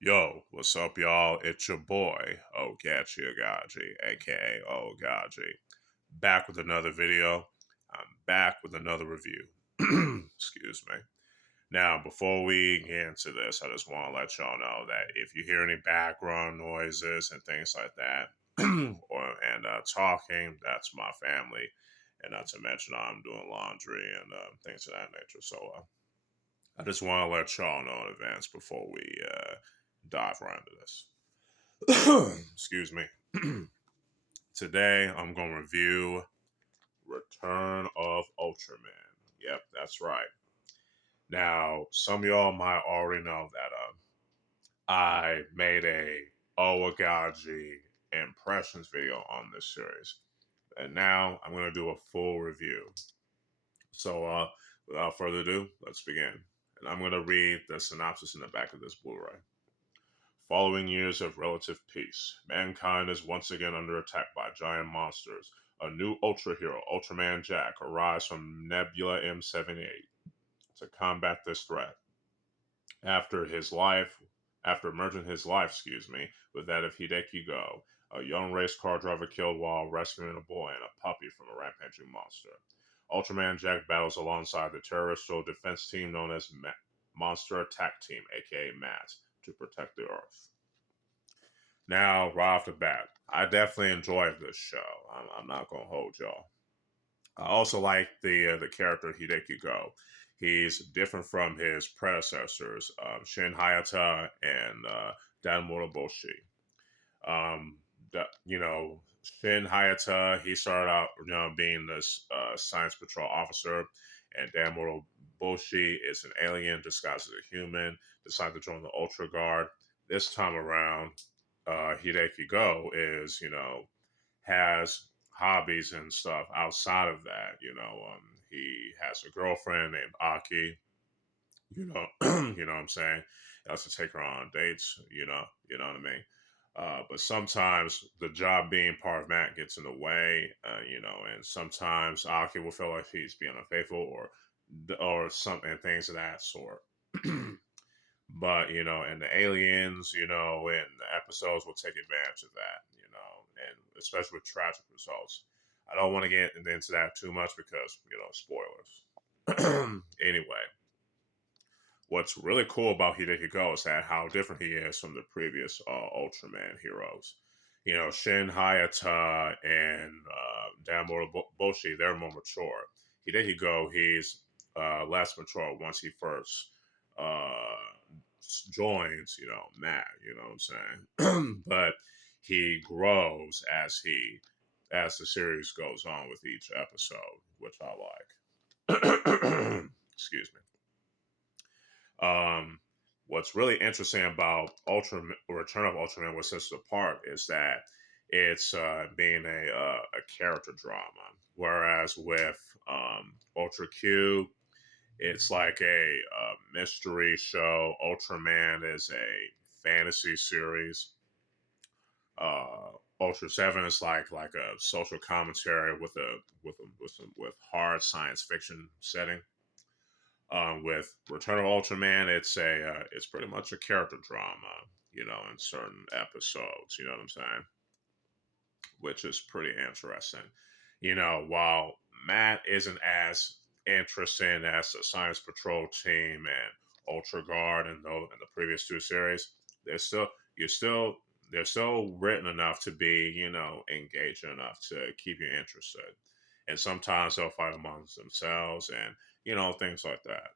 Yo, what's up, y'all? It's your boy, Oaghaji, aka Oaghaji. Back with another video. I'm back with another review. Excuse me. Now, before we get into this, I just want to let y'all know that if you hear any background noises and things like that, or talking, that's my family. And not to mention, I'm doing laundry and things of that nature. So, I just want to let y'all know in advance before we dive right into this. Excuse me. Today, I'm going to review Return of Ultraman. Yep, that's right. Now, some of y'all might already know that I made a Oaghaji impressions video on this series. And now I'm going to do a full review. So, without further ado, let's begin. And I'm going to read the synopsis in the back of this Blu ray. Following years of relative peace, mankind is once again under attack by giant monsters. A new Ultra Hero, Ultraman Jack, arrives from Nebula M78 to combat this threat. After merging his life, with that of Hideki Go, a young race car driver killed while rescuing a boy and a puppy from a rampaging monster. Ultraman Jack battles alongside the terrestrial defense team known as Monster Attack Team, aka MAT, to protect the Earth. Now, right off the bat, I definitely enjoyed this show. I'm not gonna hold y'all. I also like the character Hideki Go. He's different from his predecessors, Shin Hayata and Dan Moroboshi. You know, Shin Hayata, he started out, being this science patrol officer, and Dan Moroboshi is an alien disguised as a human, decided to join the Ultra Guard. This time around, Hideki Go is, has hobbies and stuff outside of that. He has a girlfriend named Aki. You know what I'm saying. He likes to take her on dates. You know what I mean. But sometimes the job being part of Matt gets in the way. And sometimes Aki will feel like he's being unfaithful or something, things of that sort. But and the aliens, and the episodes will take advantage of that, and especially with tragic results. I don't want to get into that too much because spoilers. Anyway, what's really cool about Hideki Go is that how different he is from the previous Ultraman heroes. Shin Hayata and Damoro Boshi, they're more mature. Hideki Go, he's less mature once he first uh, joins, Matt, you know what I'm saying? But he grows as the series goes on with each episode, which I like. Excuse me. What's really interesting about Return of Ultraman, what sets it apart, is that it's being a character drama, whereas with Ultra Q, it's like a mystery show. Ultraman is a fantasy series. Ultra Seven is like a social commentary with hard science fiction setting. With Return of Ultraman, it's pretty much a character drama, in certain episodes. You know what I'm saying? Which is pretty interesting. While Matt isn't as interesting as the Science Patrol team and Ultra Guard and the previous two series, they're still you're still they're still written enough to be engaging enough to keep you interested. And sometimes they'll fight amongst themselves and things like that.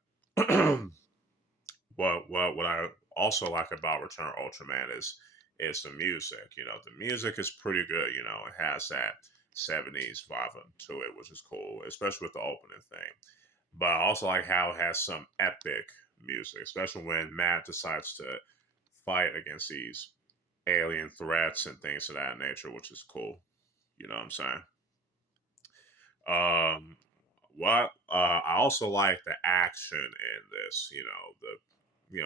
What I also like about Return of Ultraman is the music. The music is pretty good. It has that 70s vibe to it, which is cool, especially with the opening thing. But I also like how it has some epic music, especially when Matt decides to fight against these alien threats and things of that nature, which is cool. You know what I'm saying? What I also like the action in this.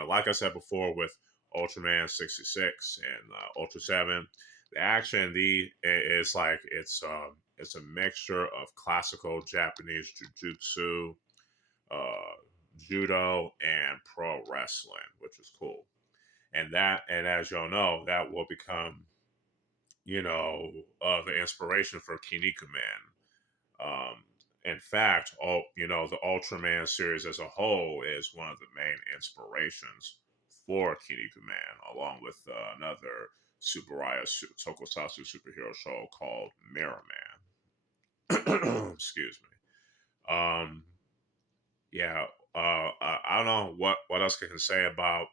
Like I said before with Ultraman 66 and Ultra 7, the action is like it's a mixture of classical Japanese jujutsu, uh, judo, and pro wrestling, which is cool. And as y'all know, that will become, the inspiration for Kinnikuman. In fact, the Ultraman series as a whole is one of the main inspirations for Kinnikuman, along with another Tokusatsu superhero show called Mirror Man. Excuse me. Yeah. I don't know what else I can say about,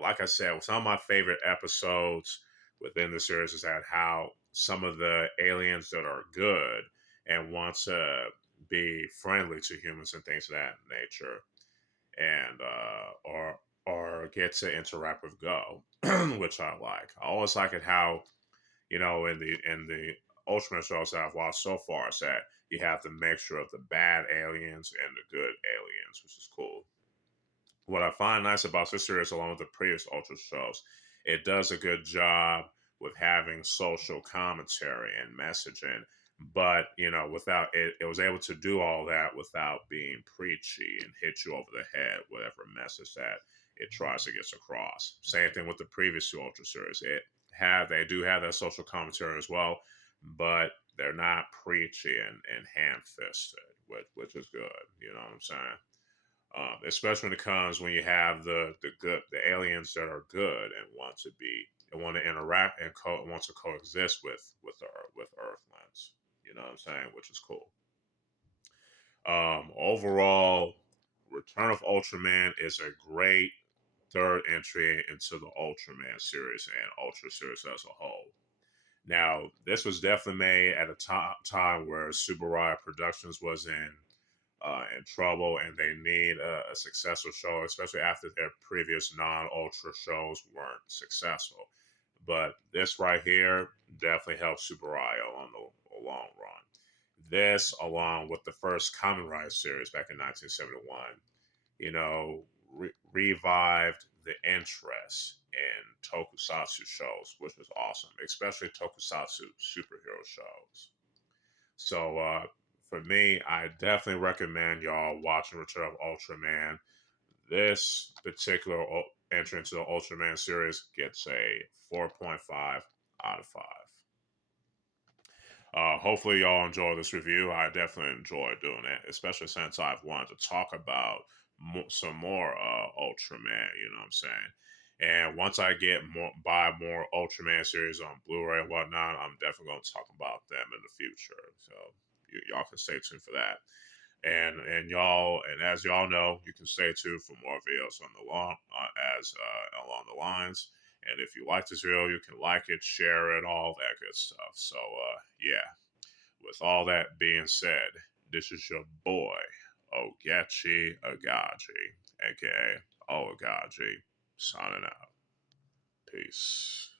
like I said, some of my favorite episodes within the series is that how some of the aliens that are good and want to be friendly to humans and things of that nature, and or get to interact with Go, which I like. I always like it how, in the Ultraman shows that I've watched so far is that you have the mixture of the bad aliens and the good aliens, which is cool. What I find nice about this series, along with the previous Ultra shows, it does a good job with having social commentary and messaging, but without it, it was able to do all that without being preachy and hit you over the head, whatever message that it tries to get across. Same thing with the previous two Ultra series. They do have that social commentary as well, but they're not preachy and ham fisted, which is good. You know what I'm saying? Especially when it comes when you have the aliens that are good and want to interact and want to coexist with Earthlings. You know what I'm saying? Which is cool. Overall, Return of Ultraman is a great third entry into the Ultraman series and Ultra series as a whole. Now, this was definitely made at a time where Subaraya Productions was in trouble, and they need a successful show, especially after their previous non-ultra shows weren't successful. But this right here definitely helped Subaraya on the long run. This, along with the first Kamen Rider series back in 1971, revived the interest in tokusatsu shows, which was awesome, especially tokusatsu superhero shows. So for me, I definitely recommend y'all watching Return of Ultraman. This particular entry into the Ultraman series gets a 4.5 out of 5. Hopefully, y'all enjoy this review. I definitely enjoyed doing it, especially since I've wanted to talk about some more Ultraman. You know what I'm saying? And once I buy more Ultraman series on Blu-ray and whatnot, I'm definitely going to talk about them in the future. So y'all can stay tuned for that. And y'all, and as y'all know, you can stay tuned for more videos on the long as along the lines. And if you like this video, you can like it, share it, all that good stuff. So yeah, with all that being said, this is your boy Oaghaji, aka Oaghaji, signing out. Peace.